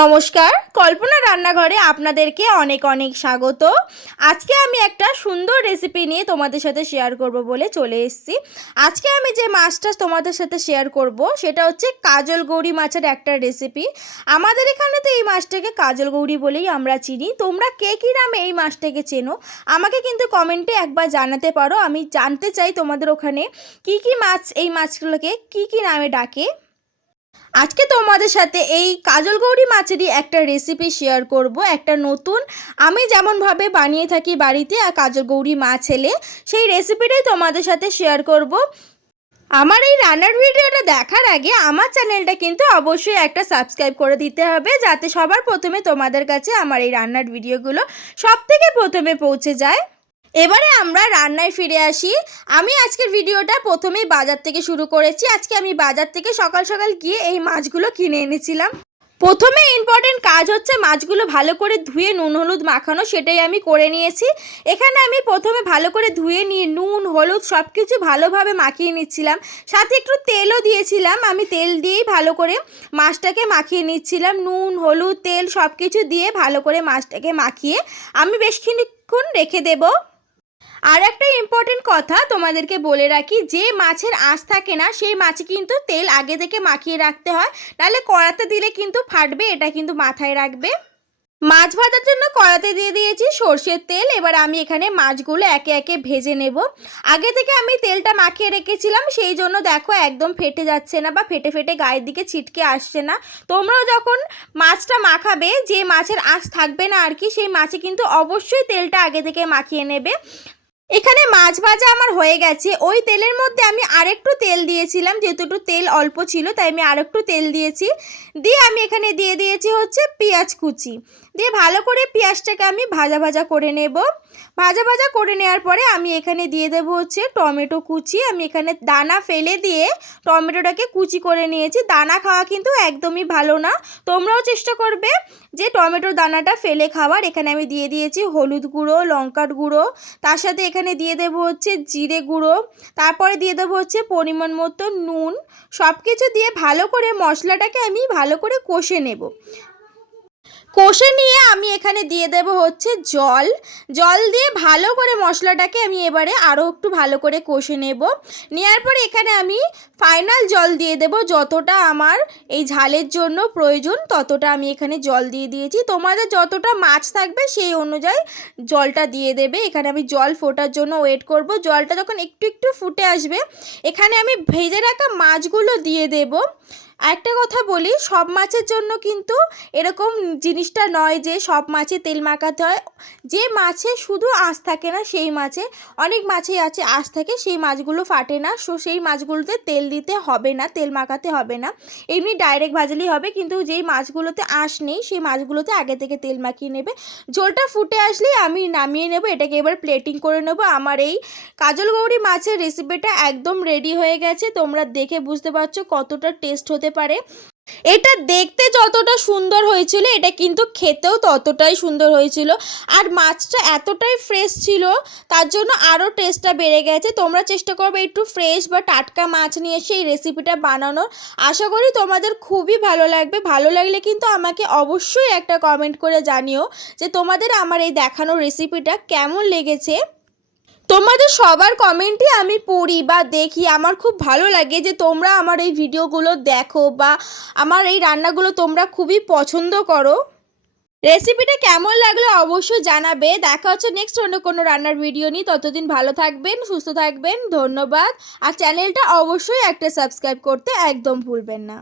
নমস্কার, কল্পনা রান্নাঘরে আপনাদেরকে অনেক অনেক স্বাগত। আজকে আমি একটা সুন্দর রেসিপি নিয়ে তোমাদের সাথে শেয়ার করব বলে চলে এসেছি। আজকে আমি যে মাছটা তোমাদের সাথে শেয়ার করব সেটা হচ্ছে কাজল গৌরি মাছের একটা রেসিপি। আমাদের এখানে তো এই মাছটাকে কাজল গৌরি বলেই আমরা চিনি। তোমরা কে কী নামে এই মাছটাকে চেনো আমাকে কিন্তু কমেন্টে একবার জানাতে পারো। আমি জানতে চাই তোমাদের ওখানে কী কী মাছ, এই মাছগুলোকে কী কী নামে ডাকে। আজকে তোমাদের সাথে এই কাজল গৌরি মাছেরই একটা রেসিপি শেয়ার করব, একটা নতুন। আমি যেমনভাবে বানিয়ে থাকি বাড়িতে আর কাজল গৌরি মাছ এলে সেই রেসিপিটাই তোমাদের সাথে শেয়ার করব। আমার এই রান্নার ভিডিওটা দেখার আগে আমার চ্যানেলটা কিন্তু অবশ্যই একটা সাবস্ক্রাইব করে দিতে হবে, যাতে সবার প্রথমে তোমাদের কাছে আমার এই রান্নার ভিডিওগুলো সবথেকে প্রথমে পৌঁছে যায়। এবারে আমরা রান্নায় ফিরে আসি। আমি আজকের ভিডিওটা প্রথমেই বাজার থেকে শুরু করেছি। আজকে আমি বাজার থেকে সকাল সকাল গিয়ে এই মাছগুলো কিনে এনেছিলাম। প্রথমে ইম্পর্টেন্ট কাজ হচ্ছে মাছগুলো ভালো করে ধুয়ে নুন হলুদ মাখানো, সেটাই আমি করে নিয়েছি। এখানে আমি প্রথমে ভালো করে ধুয়ে নিয়ে নুন হলুদ সব কিছু ভালোভাবে মাখিয়ে নিচ্ছিলাম, সাথে একটু তেলও দিয়েছিলাম। আমি তেল দিয়েই ভালো করে মাছটাকে মাখিয়ে নিচ্ছিলাম। নুন হলুদ তেল সব কিছু দিয়ে ভালো করে মাছটাকে মাখিয়ে আমি বেশ কিছুক্ষণ রেখে দেবো। আর একটা ইম্পর্টেন্ট কথা তোমাদেরকে বলে রাখি, যে মাছের আঁশ থাকে না সেই মাছে কিন্তু তেল আগে থেকে মাখিয়ে রাখতে হয়, নাহলে কড়াতে দিলে কিন্তু ফাটবে, এটা কিন্তু মাথায় রাখবে। মাছ ভাজার জন্য কড়াতে দিয়ে দিয়েছি সর্ষের তেল। এবার আমি এখানে মাছগুলো একে একে ভেজে নেব। আগে থেকে আমি তেলটা মাখিয়ে রেখেছিলাম, সেই জন্য দেখো একদম ফেটে যাচ্ছে না বা ফেটে ফেটে গায়ের দিকে ছিটকে আসছে না। তোমরাও যখন মাছটা মাখাবে, যে মাছের আঁশ থাকবে না আর কি, সেই মাছে কিন্তু অবশ্যই তেলটা আগে থেকে মাখিয়ে নেবে। এখানে মাছ ভাজা আমার হয়ে গেছে। ওই তেলের মধ্যে আমি আরেকটু তেল দিয়েছিলাম, যেহেতু একটু তেল অল্প ছিল তাই আমি আরেকটু তেল দিয়েছি। দিয়ে আমি এখানে দিয়ে দিয়েছি হচ্ছে পেঁয়াজ কুচি। দিয়ে ভালো করে পেঁয়াজটাকে আমি ভাজা ভাজা করে নেব। ভাজা ভাজা করে নেওয়ার পরে আমি এখানে দিয়ে দেবো হচ্ছে টমেটো কুচি। আমি এখানে দানা ফেলে দিয়ে টমেটোটাকে কুচি করে নিয়েছি। দানা খাওয়া কিন্তু একদমই ভালো না, তোমরাও চেষ্টা করবে যে টমেটোর দানাটা ফেলে খাওয়ার। এখানে আমি দিয়ে দিয়েছি হলুদ গুঁড়ো, লঙ্কার গুঁড়ো, তার সাথে এখানে দিয়ে দেবো হচ্ছে জিরে গুঁড়ো, তারপরে দিয়ে দেবো হচ্ছে পরিমাণ মতো নুন। সব কিছু দিয়ে ভালো করে মশলাটাকে আমি ভালো করে কষে নেব। কষে নিয়ে আমি এখানে দিয়ে দেব হচ্ছে জল। জল দিয়ে ভালো করে মশলাটাকে আমি এবারে আরও একটু ভালো করে কষে নেব। নেওয়ার পরে এখানে আমি ফাইনাল জল দিয়ে দেব, যতটা আমার এই ঝালের জন্য প্রয়োজন ততটা আমি এখানে জল দিয়ে দিয়েছি। তোমাদের যতটা মাছ থাকবে সেই অনুযায়ী জলটা দিয়ে দেবে। এখানে আমি জল ফোটার জন্য ওয়েট করব। জলটা যখন একটু একটু ফুটে আসবে, এখানে আমি ভেজে রাখা মাছগুলো দিয়ে দেব। একটা কথা বলি, সব মাছের জন্য কিন্তু এরকম জিনিসটা নয় যে সব মাছে তেল মাখাতে হয়। যে মাছে শুধু আঁশ থাকে না, সেই মাছে অনেক মাছেই আছে আঁশ থাকে, সেই মাছগুলো ফাটে না। সো সেই মাছগুলোতে তেল দিতে হবে না, তেল মাখাতে হবে না, এমনি ডাইরেক্ট ভাজলেই হবে। কিন্তু যেই মাছগুলোতে আঁশ নেই সেই মাছগুলোতে আগে থেকে তেল মাখিয়ে নেবে। ঝোলটা ফুটে আসলেই আমি নামিয়ে নেব। এটাকে এবার প্লেটিং করে নেব। আমার এই কাজল গৌরি মাছের রেসিপিটা একদম রেডি হয়ে গেছে। তোমরা দেখে বুঝতে পারছো কতটা টেস্ট হতে পারে। এটা দেখতে যতটা সুন্দর হয়েছিল, এটা কিন্তু খেতেও ততটাই সুন্দর হয়েছিল। আর মাছটা এতটাই ফ্রেশ ছিল, তার জন্য আরও টেস্টটা বেড়ে গেছে। তোমরা চেষ্টা করবে একটু ফ্রেশ বা টাটকা মাছ নিয়ে এসে এই রেসিপিটা বানানোর। আশা করি তোমাদের খুবই ভালো লাগবে। ভালো লাগলে কিন্তু আমাকে অবশ্যই একটা কমেন্ট করে জানিও যে তোমাদের আমার এই দেখানো রেসিপিটা কেমন লেগেছে। তোমাদের সবার কমেন্টই আমি পড়ি বা দেখি। আমার খুব ভালো লাগে যে তোমরা আমার এই ভিডিওগুলো দেখো বা আমার এই রান্নাগুলো তোমরা খুবই পছন্দ করো। রেসিপিটা কেমন লাগলো অবশ্যই জানাবে। দেখা হচ্ছে নেক্সট অন্য কোনো রান্নার ভিডিও নিয়ে। ততদিন ভালো থাকবেন, সুস্থ থাকবেন। ধন্যবাদ। আর চ্যানেলটা অবশ্যই একটা সাবস্ক্রাইব করতে একদম ভুলবেন না।